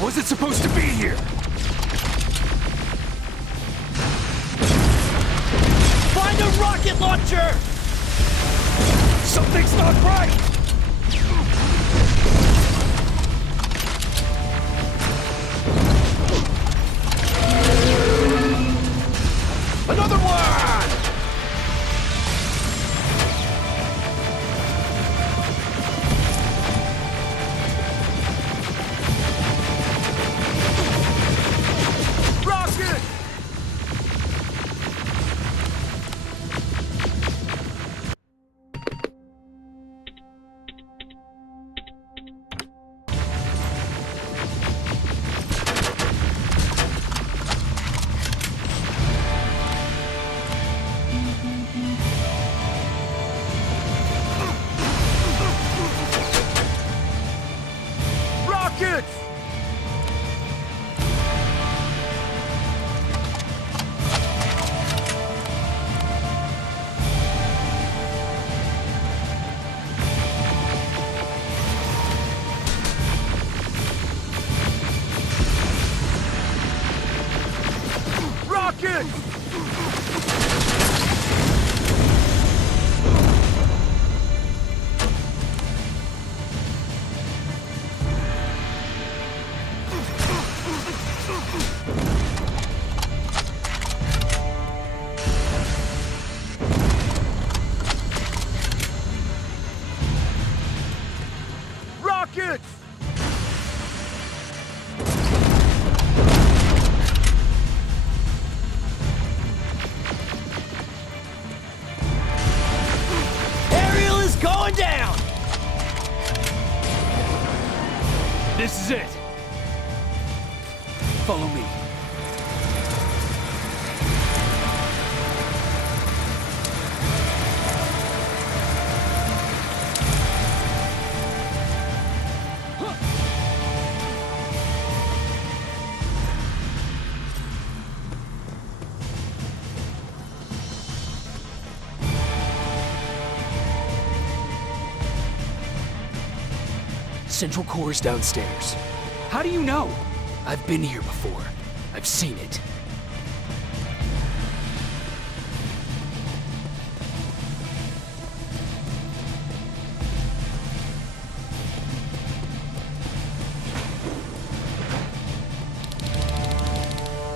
I wasn't supposed to be here! Find a rocket launcher! Something's not right! Another one! Rocket! Rockets! Rockets! Rockets! Ariel is going down! This is it! Follow me. Central Core's downstairs. How do you know? I've been here before. I've seen it.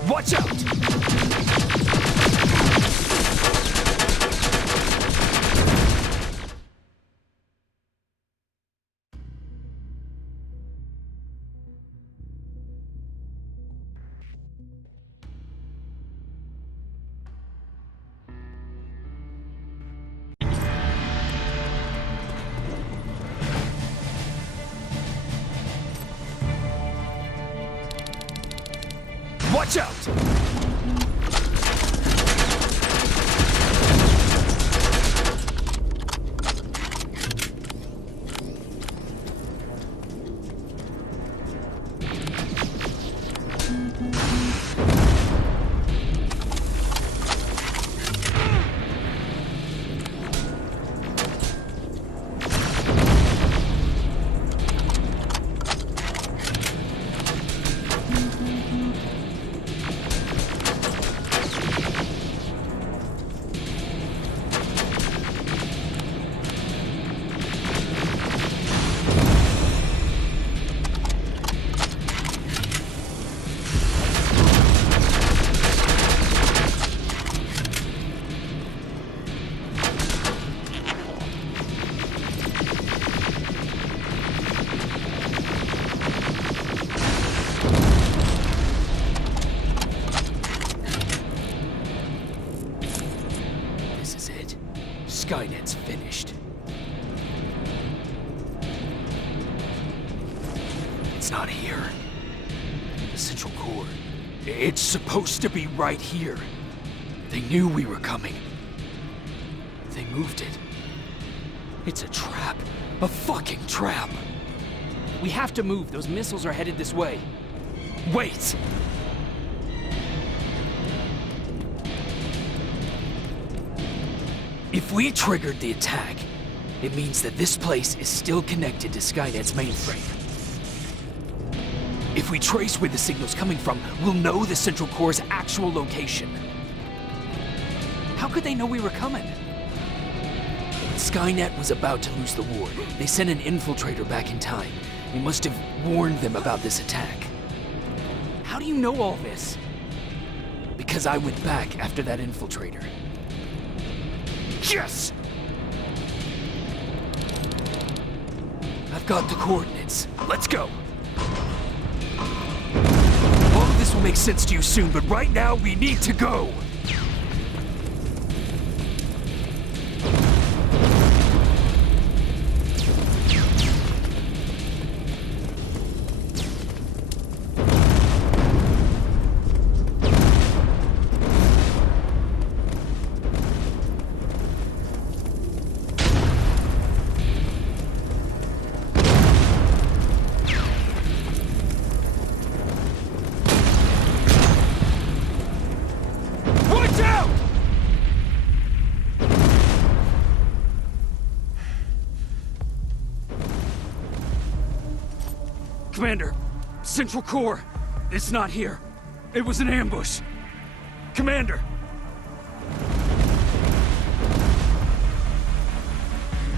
Watch out! Watch out! Skynet's finished. It's not here. The Central Core. It's supposed to be right here. They knew we were coming. They moved it. It's a trap. A fucking trap. We have to move. Those missiles are headed this way. Wait! If we triggered the attack, it means that this place is still connected to Skynet's mainframe. If we trace where the signal's coming from, we'll know the Central Core's actual location. How could they know we were coming? Skynet was about to lose the war. They sent an infiltrator back in time. We must have warned them about this attack. How do you know all this? Because I went back after that infiltrator. Yes! I've got the coordinates. Let's go. All of this will make sense to you soon, but right now we need to go. Commander, Central Core, it's not here. It was an ambush. Commander!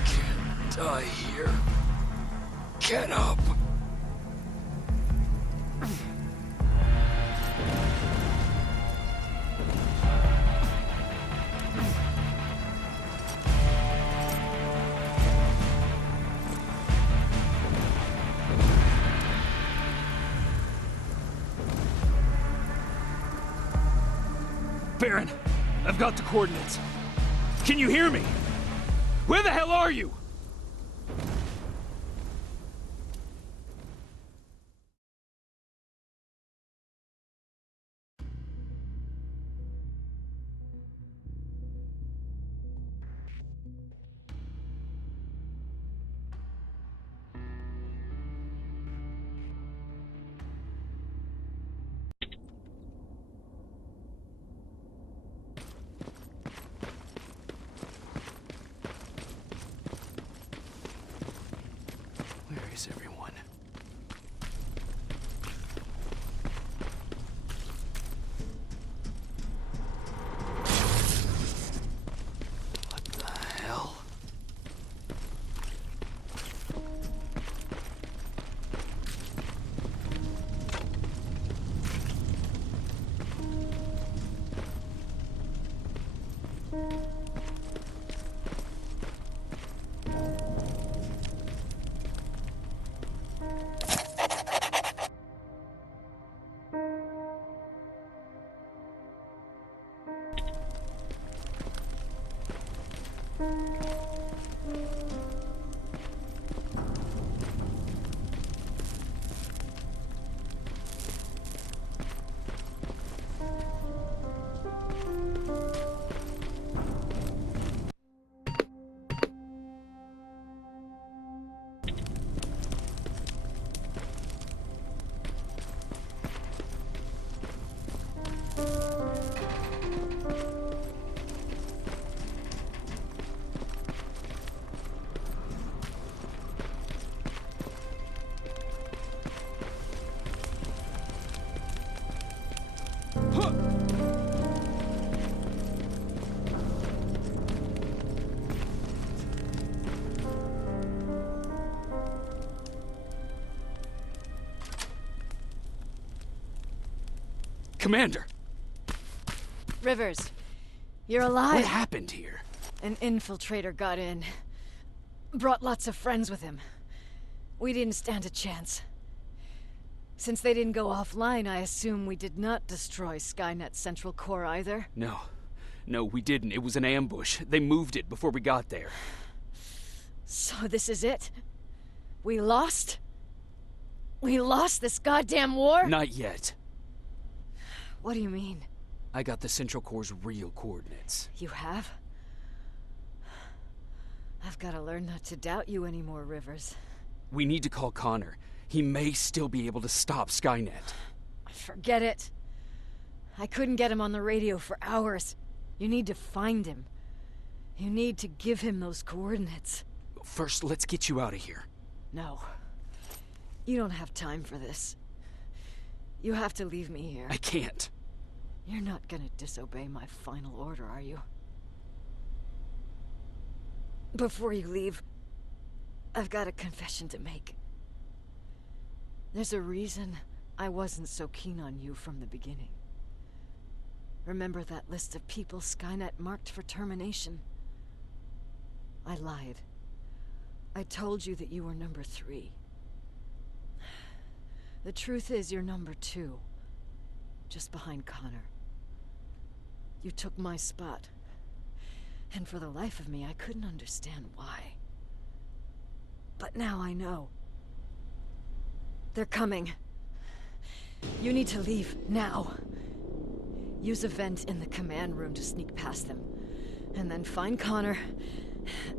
Can't die here. Get up! Baron, I've got the coordinates. Can you hear me? Where the hell are you? Where is everyone? What the hell? Commander! Rivers, you're alive. What happened here? An infiltrator got in. Brought lots of friends with him. We didn't stand a chance. Since they didn't go offline, I assume we did not destroy Skynet's Central Core either? No, we didn't. It was an ambush. They moved it before we got there. So this is it? We lost? We lost this goddamn war? Not yet. What do you mean? I got the Central Core's real coordinates. You have? I've gotta learn not to doubt you anymore, Rivers. We need to call Connor. He may still be able to stop Skynet. Forget it. I couldn't get him on the radio for hours. You need to find him. You need to give him those coordinates. First, let's get you out of here. No. You don't have time for this. You have to leave me here. I can't. You're not gonna disobey my final order, are you? Before you leave, I've got a confession to make. There's a reason I wasn't so keen on you from the beginning. Remember that list of people Skynet marked for termination? I lied. I told you that you were number 3. The truth is you're number 2, just behind Connor. You took my spot, and for the life of me, I couldn't understand why. But now I know. They're coming. You need to leave, now. Use a vent in the command room to sneak past them, and then find Connor,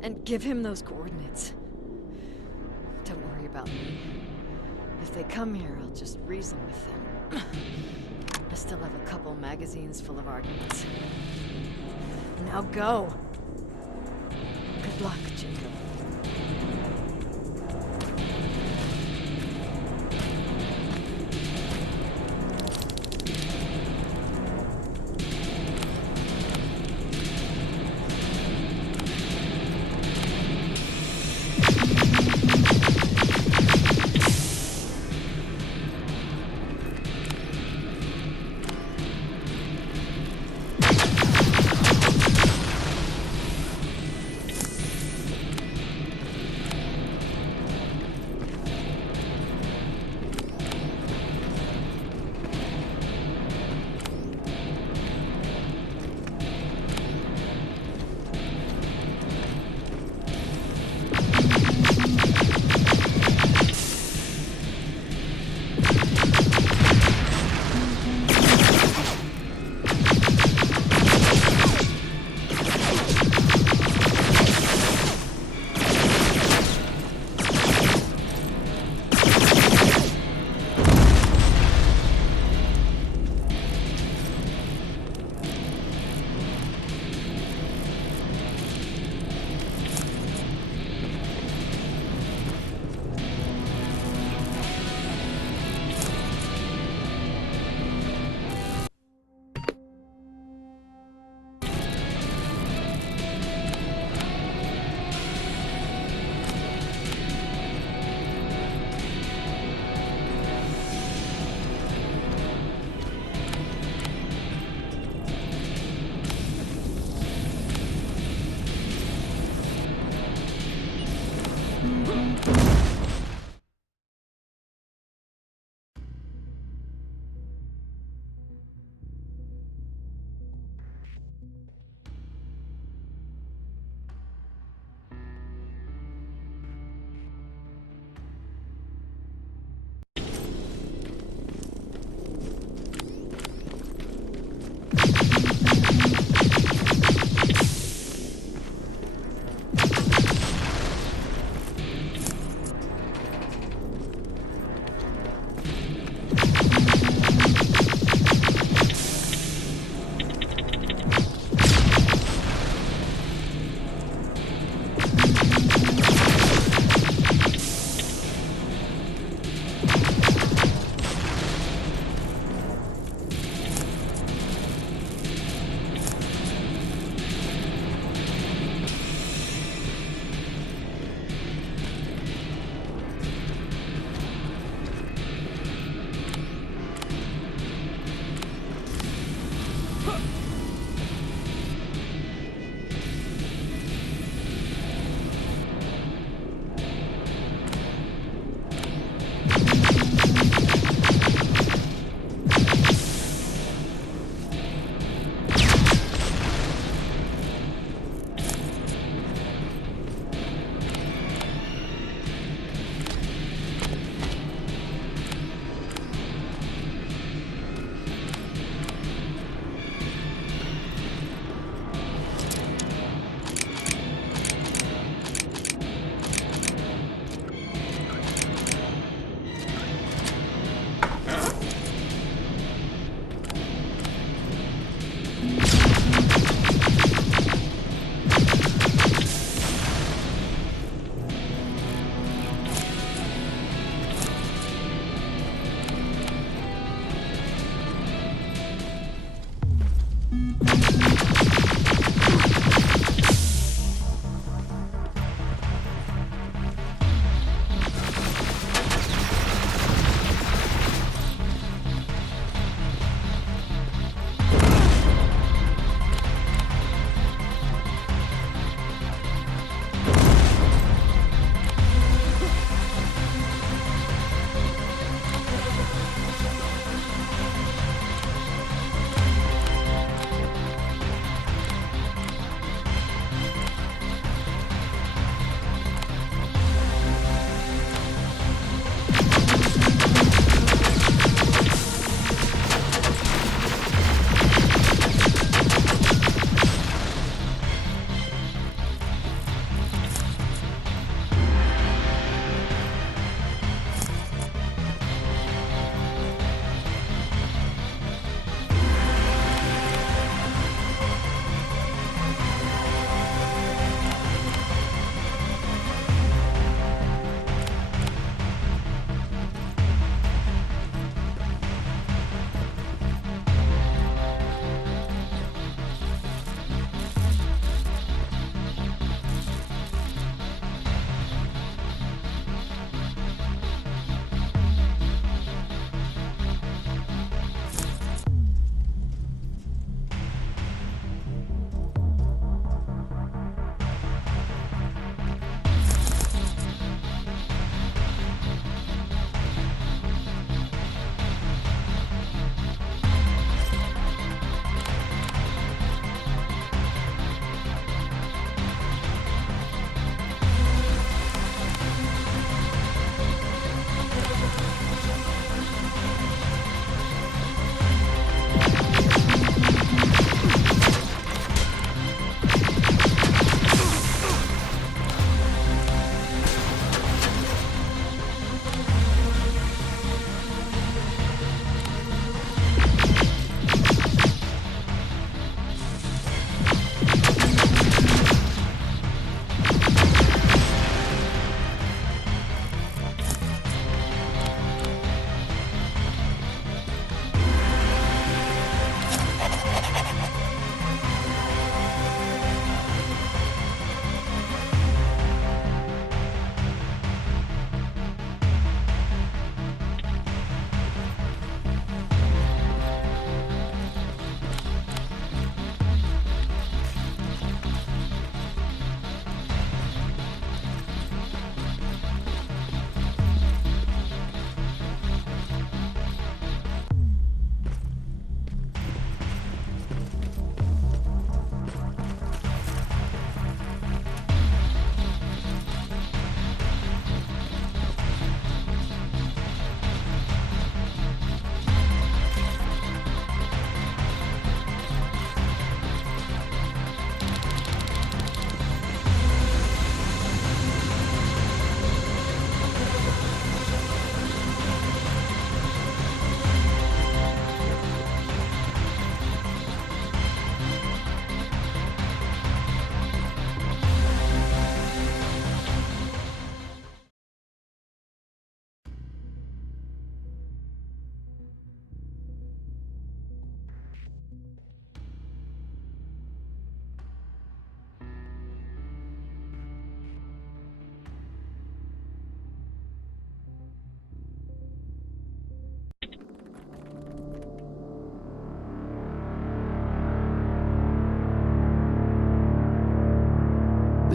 and give him those coordinates. Don't worry about me. If they come here, I'll just reason with them. I still have a couple magazines full of arguments. Now go! Good luck, Jacob.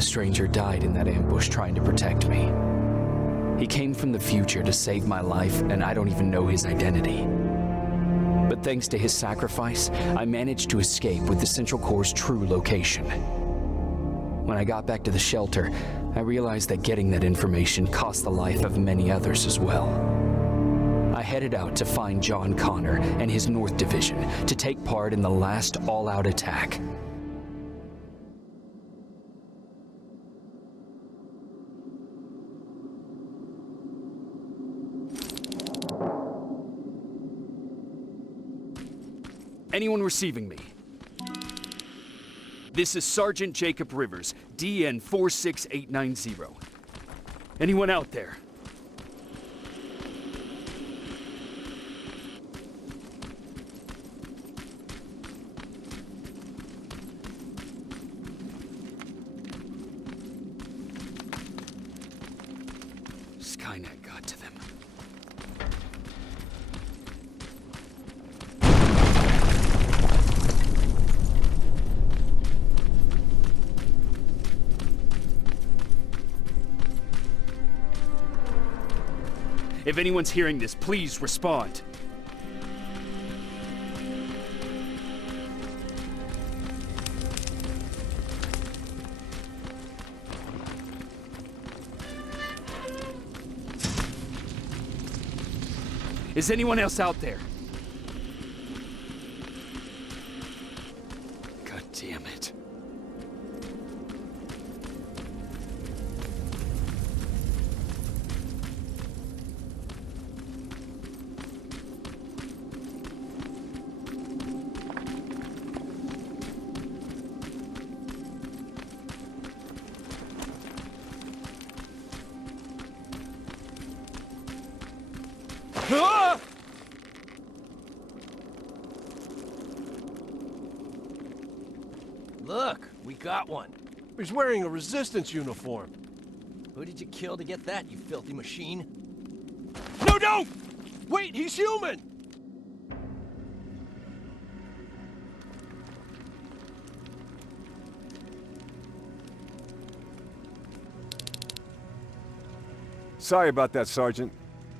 stranger died in that ambush trying to protect me. He came from the future to save my life, and I don't even know his identity. But thanks to his sacrifice, I managed to escape with the Central Core's true location. When I got back to the shelter, I realized that getting that information cost the life of many others as well. I headed out to find John Connor and his North Division to take part in the last all-out attack. Anyone receiving me? This is Sergeant Jacob Rivers, DN 46890. Anyone out there? Skynet got to them. If anyone's hearing this, please respond. Is anyone else out there? God damn it. Ah! Look, we got one. He's wearing a resistance uniform. Who did you kill to get that, you filthy machine? No, don't! Wait, he's human! Sorry about that, Sergeant.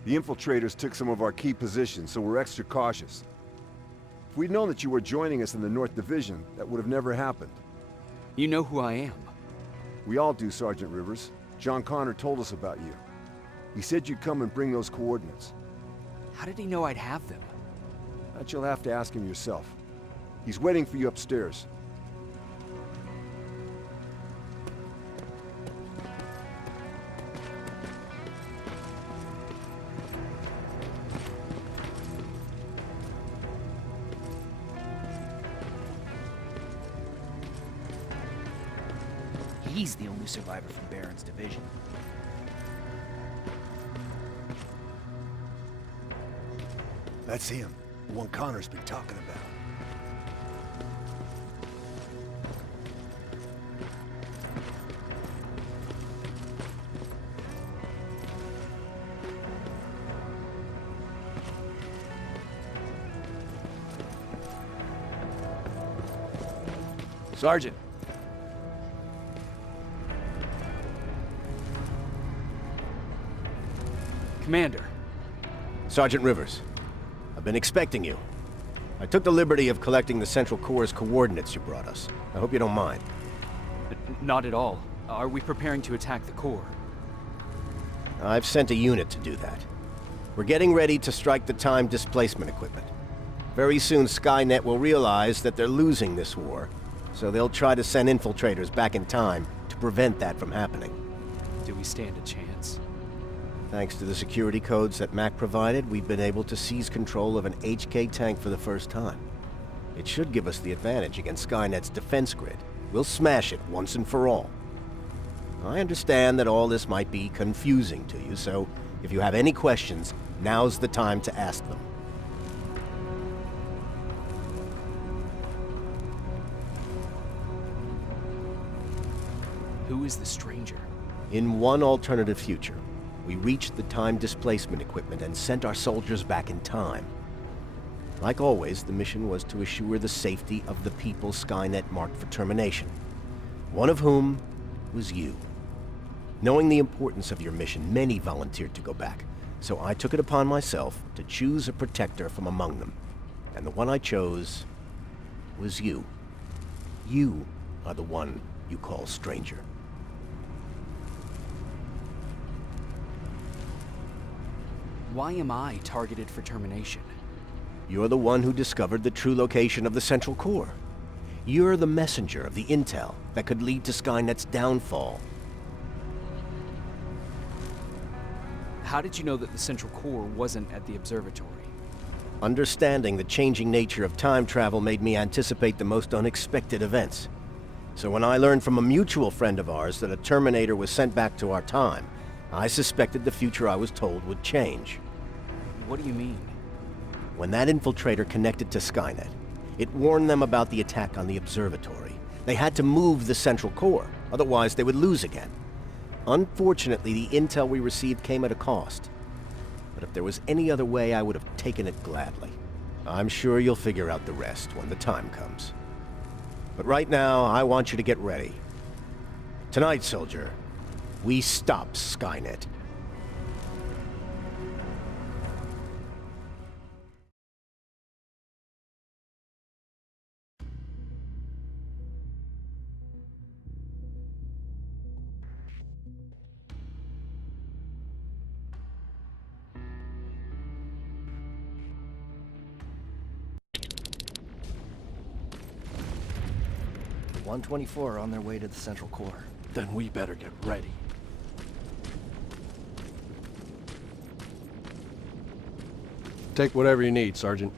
The infiltrators took some of our key positions, so we're extra cautious. If we'd known that you were joining us in the North Division, that would have never happened. You know who I am. We all do, Sergeant Rivers. John Connor told us about you. He said you'd come and bring those coordinates. How did he know I'd have them? That you'll have to ask him yourself. He's waiting for you upstairs. He's the only survivor from Baron's division. That's him. The one Connor's been talking about. Sergeant. Commander. Sergeant Rivers, I've been expecting you. I took the liberty of collecting the Central Core's coordinates you brought us. I hope you don't mind. Not at all. Are we preparing to attack the core? I've sent a unit to do that. We're getting ready to strike the time displacement equipment. Very soon Skynet will realize that they're losing this war, so they'll try to send infiltrators back in time to prevent that from happening. Do we stand a chance? Thanks to the security codes that Mac provided, we've been able to seize control of an HK tank for the first time. It should give us the advantage against Skynet's defense grid. We'll smash it once and for all. I understand that all this might be confusing to you, so if you have any questions, now's the time to ask them. Who is the stranger? In one alternative future, we reached the time displacement equipment and sent our soldiers back in time. Like always, the mission was to assure the safety of the people Skynet marked for termination, one of whom was you. Knowing the importance of your mission, many volunteered to go back, so I took it upon myself to choose a protector from among them. And the one I chose was you. You are the one you call stranger. Why am I targeted for termination? You're the one who discovered the true location of the Central Core. You're the messenger of the intel that could lead to Skynet's downfall. How did you know that the Central Core wasn't at the observatory? Understanding the changing nature of time travel made me anticipate the most unexpected events. So when I learned from a mutual friend of ours that a Terminator was sent back to our time, I suspected the future I was told would change. What do you mean? When that infiltrator connected to Skynet, it warned them about the attack on the observatory. They had to move the Central Core, otherwise they would lose again. Unfortunately, the intel we received came at a cost. But if there was any other way, I would have taken it gladly. I'm sure you'll figure out the rest when the time comes. But right now, I want you to get ready. Tonight, soldier, we stop Skynet. The 124 are on their way to the Central Core. Then we better get ready. Take whatever you need, Sergeant.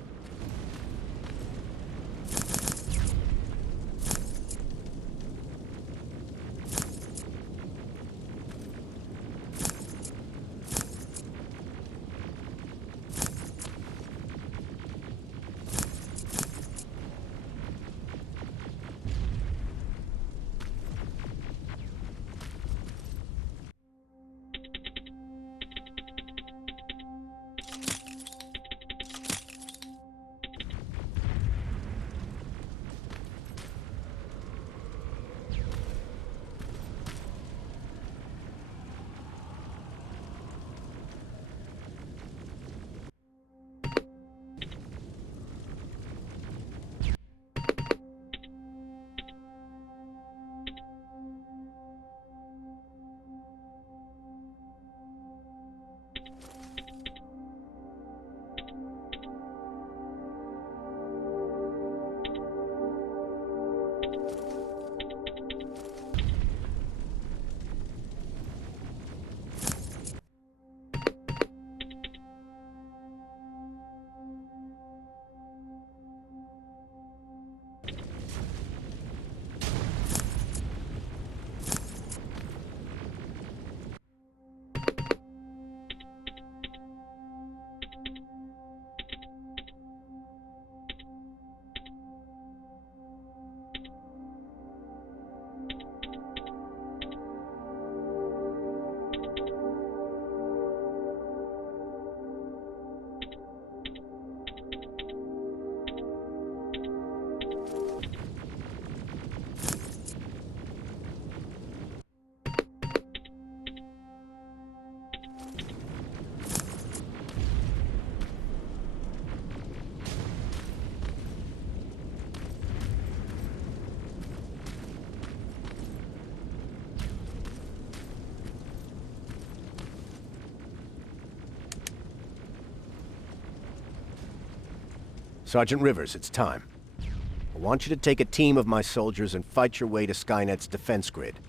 Sergeant Rivers, it's time. I want you to take a team of my soldiers and fight your way to Skynet's defense grid.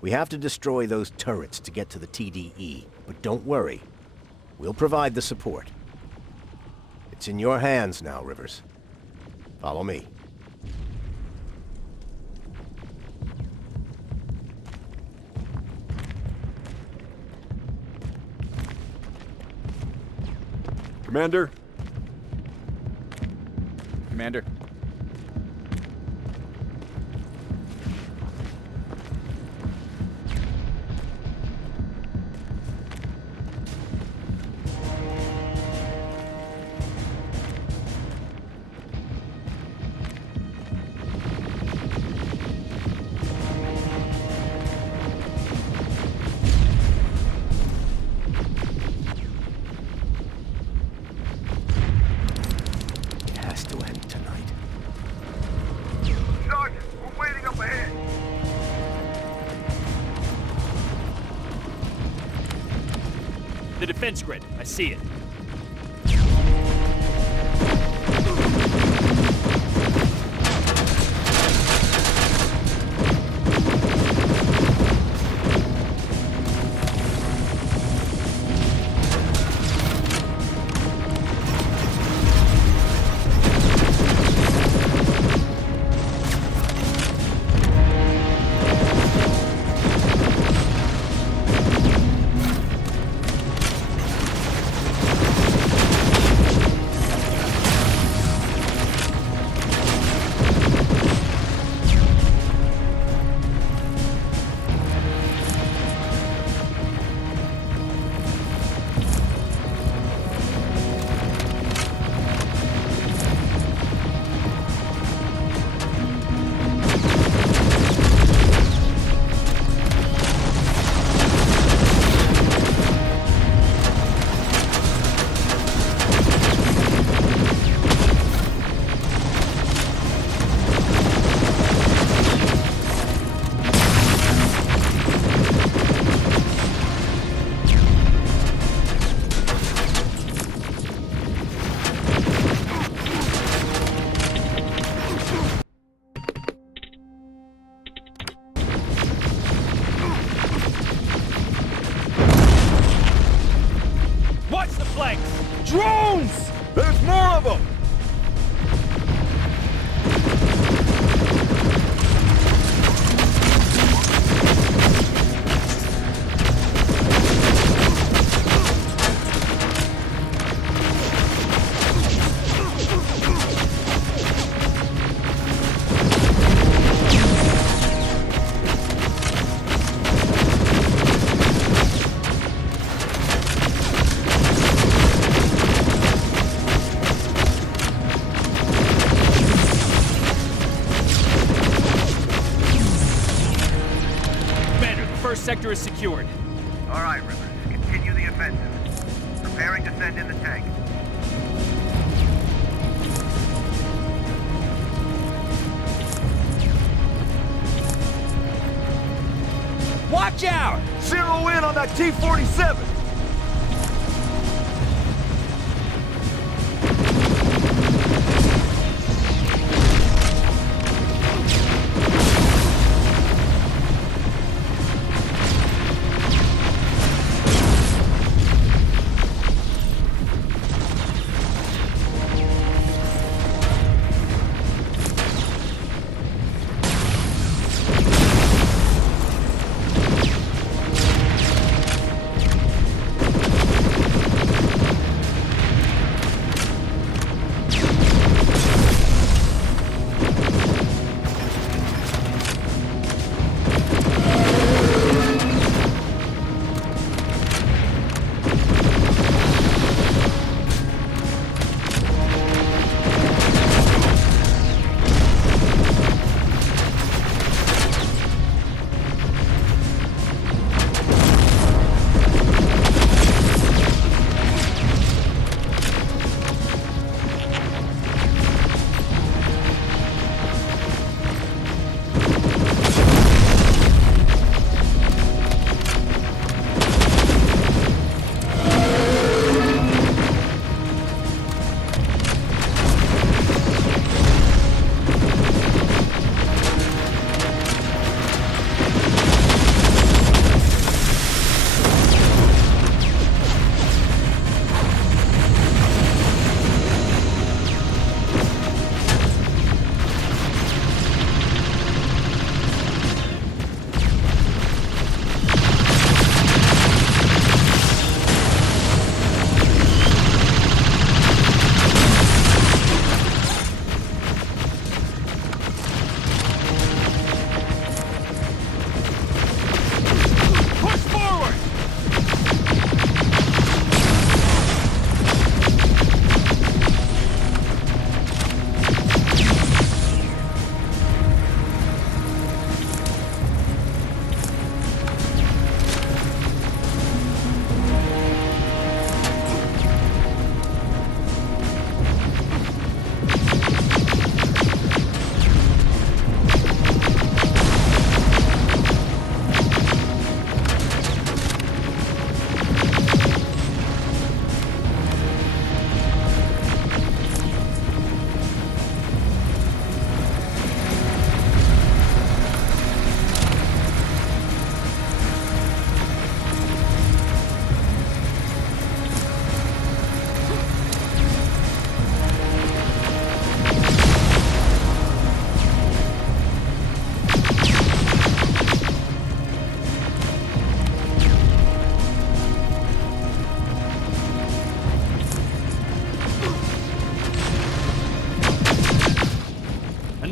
We have to destroy those turrets to get to the TDE, but don't worry. We'll provide the support. It's in your hands now, Rivers. Follow me. Commander? Commander. defense grid. I see it. Watch the flanks! Drones! There's more of them! First sector is secured. All right, Rivers. Continue the offensive. Preparing to send in the tank. Watch out! Zero in on that T-47!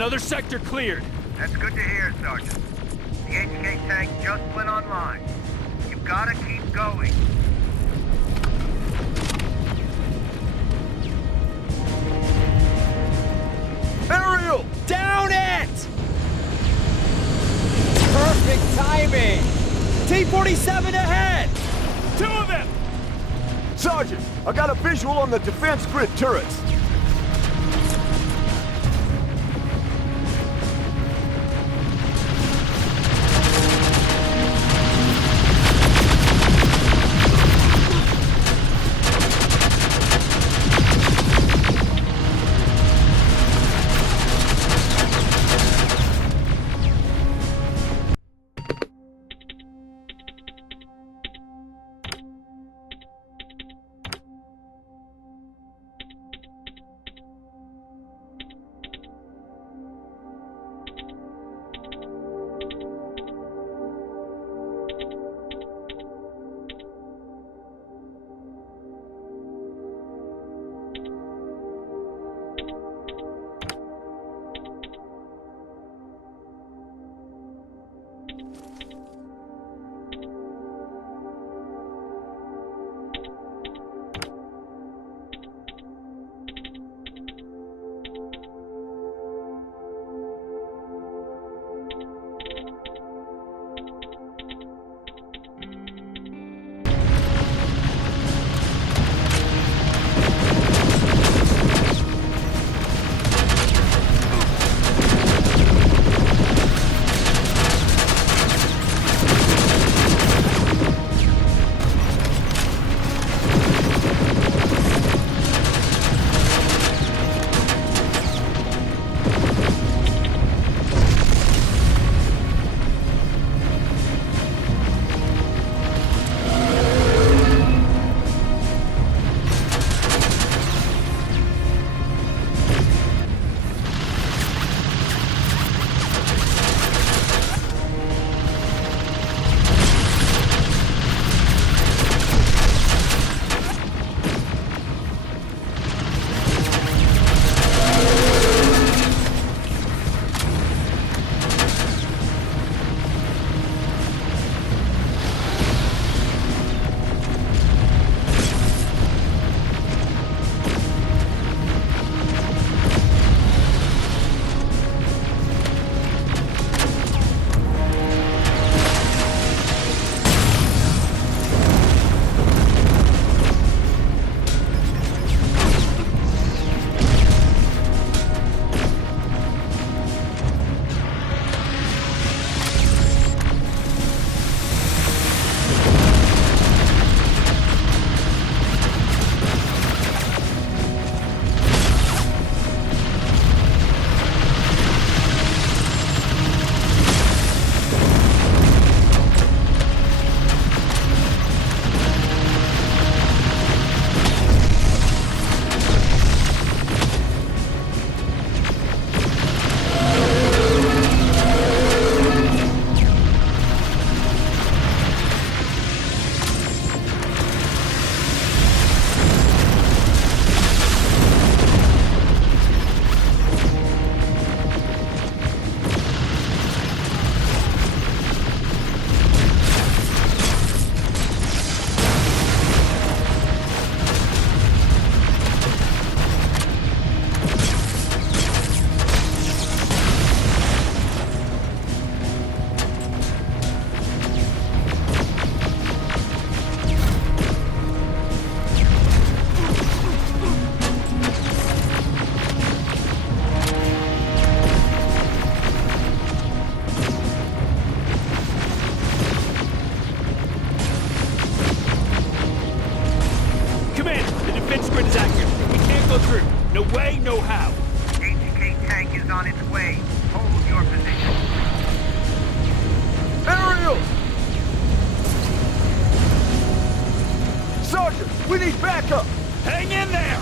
Another sector cleared. That's good to hear, Sergeant. The HK tank just went online. You've gotta keep going. Aerial! Down it! Perfect timing! T-47 ahead! 2 of them! Sergeant, I got a visual on the defense grid turrets. We need backup! Hang in there!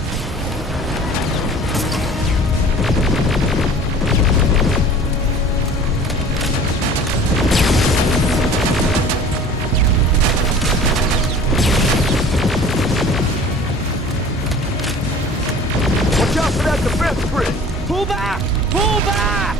Watch out for that defense grid! Pull back! Pull back!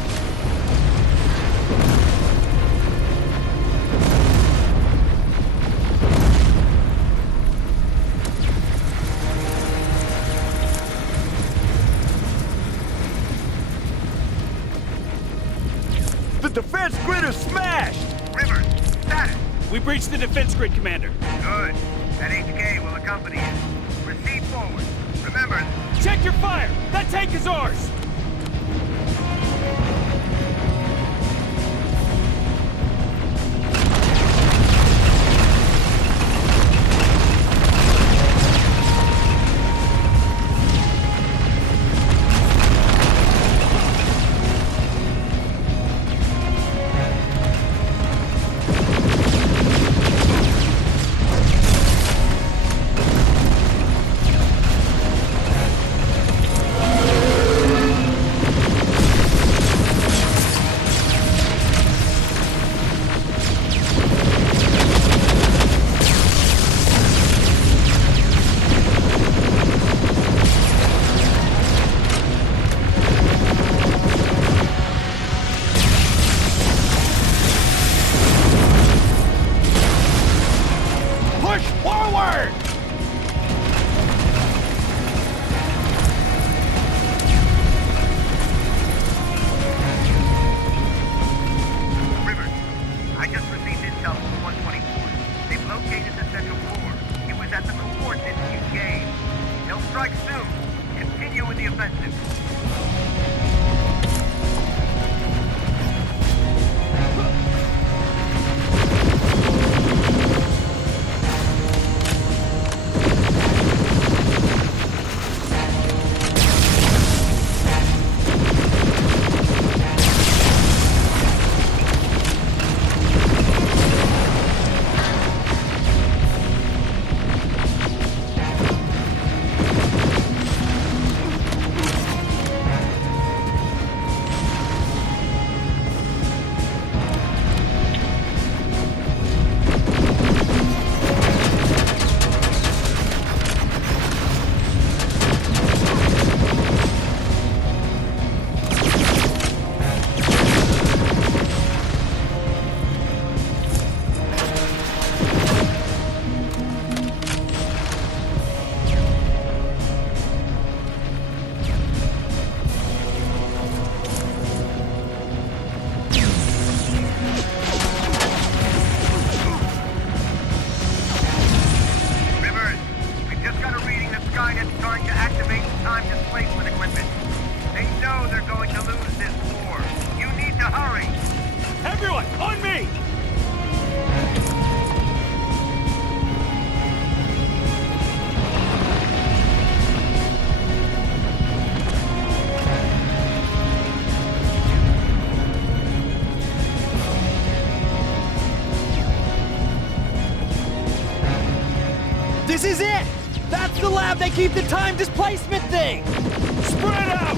The defense grid is smashed! Rivers, status. We breached the defense grid, Commander. Good. That HK will accompany you. Proceed forward. Remember, Check your fire! That tank is ours! Push forward! Rivers, I just received intel from 124. They've located the central core. It was at the coordinates you gave. They'll strike soon. Continue with the offensive. Rivers, we just got a reading that Skynet's trying to activate time displacement equipment. They know they're going to lose this war. You need to hurry. Everyone, on me! This is it! That's the lab they keep the time displacement thing! Spread out!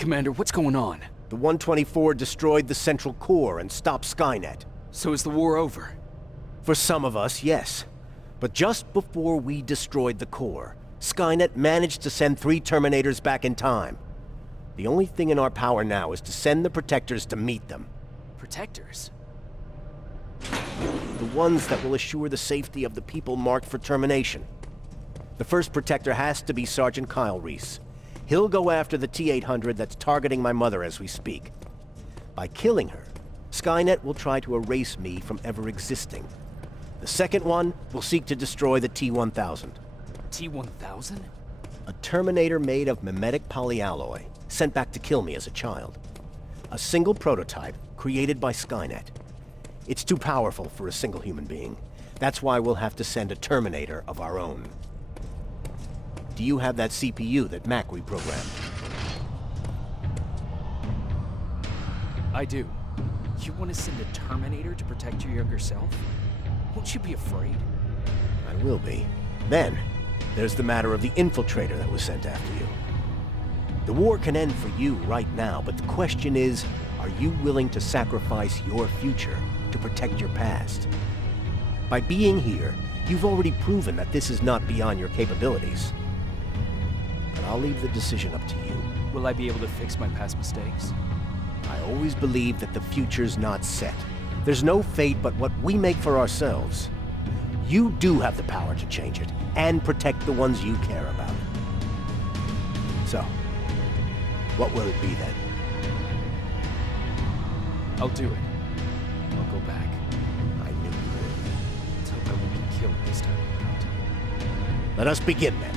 Commander, what's going on? The 124 destroyed the central core and stopped Skynet. So is the war over? For some of us, yes. But just before we destroyed the core, Skynet managed to send 3 Terminators back in time. The only thing in our power now is to send the Protectors to meet them. Protectors? The ones that will assure the safety of the people marked for termination. The first Protector has to be Sergeant Kyle Reese. He'll go after the T-800 that's targeting my mother as we speak. By killing her, Skynet will try to erase me from ever existing. The second one will seek to destroy the T-1000. T-1000? A Terminator made of mimetic polyalloy, sent back to kill me as a child. A single prototype created by Skynet. It's too powerful for a single human being. That's why we'll have to send a Terminator of our own. Do you have that CPU that Mac reprogrammed? I do. You want to send a Terminator to protect your younger self? Won't you be afraid? I will be. Then, there's the matter of the infiltrator that was sent after you. The war can end for you right now, but the question is, are you willing to sacrifice your future to protect your past? By being here, you've already proven that this is not beyond your capabilities. But I'll leave the decision up to you. Will I be able to fix my past mistakes? I always believe that the future's not set. There's no fate but what we make for ourselves. You do have the power to change it, and protect the ones you care about. So, what will it be then? I'll do it. I'll go back. I knew you would. Let's hope I won't get killed this time around. Let us begin then.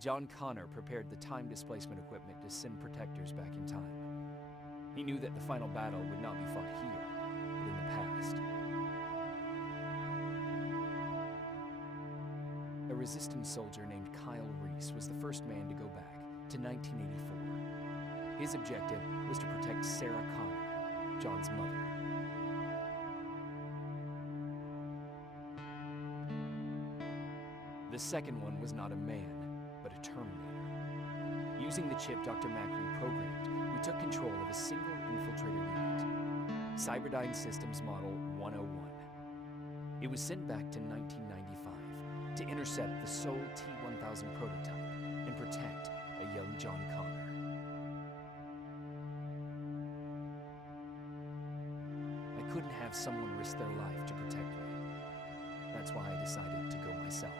John Connor prepared the time displacement equipment to send Protectors back in time. He knew that the final battle would not be fought here, but in the past. A resistance soldier named Kyle Reese was the first man to go back to 1984. His objective was to protect Sarah Connor, John's mother. The second one was not a man, but a Terminator. Using the chip Dr. Mack reprogrammed, we took control of a single infiltrator unit, Cyberdyne Systems Model 101. It was sent back to 1995 to intercept the sole T-1000 prototype and protect a young John Connor. I couldn't have someone risk their life to protect me. That's why I decided to go myself.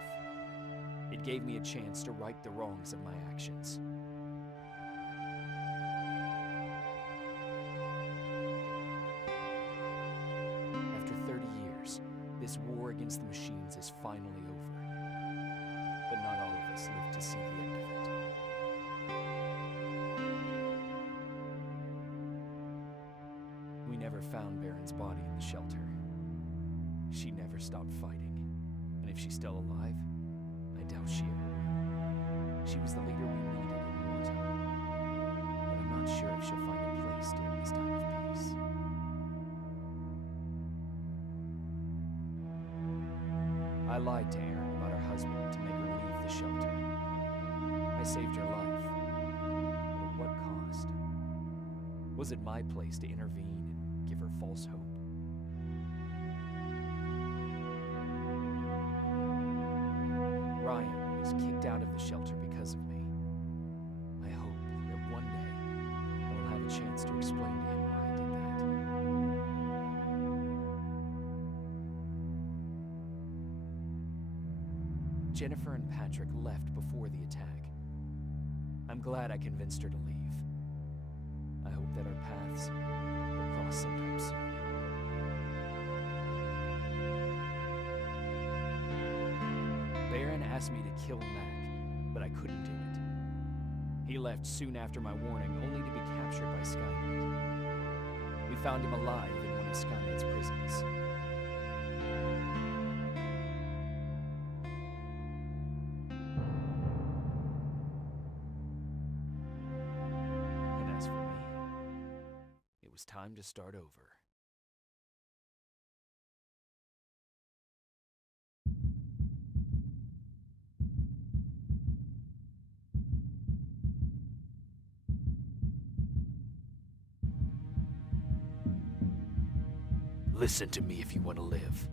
It gave me a chance to right the wrongs of my actions. After 30 years, this war against the machines is finally over. But not all of us live to see the end of it. We never found Baron's body in the shelter. She never stopped fighting. And if she's still alive, I doubt she ever will. She was the leader we needed in wartime. But I'm not sure if she'll find a place during this time of peace. I lied to Erin about her husband to make her leave the shelter. I saved her life. But at what cost? Was it my place to intervene and give her false hope? Ryan was kicked out of the shelter because of me. I hope that one day I will have a chance to explain to him why I did that. Jennifer and Patrick left before the attack. I'm glad I convinced her to leave. I hope that our paths will cross sometime soon. Baron asked me to kill Mac, but I couldn't do it. He left soon after my warning, only to be captured by Skynet. We found him alive in one of Skynet's prisons. And as for me, it was time to start over. Listen to me if you want to live.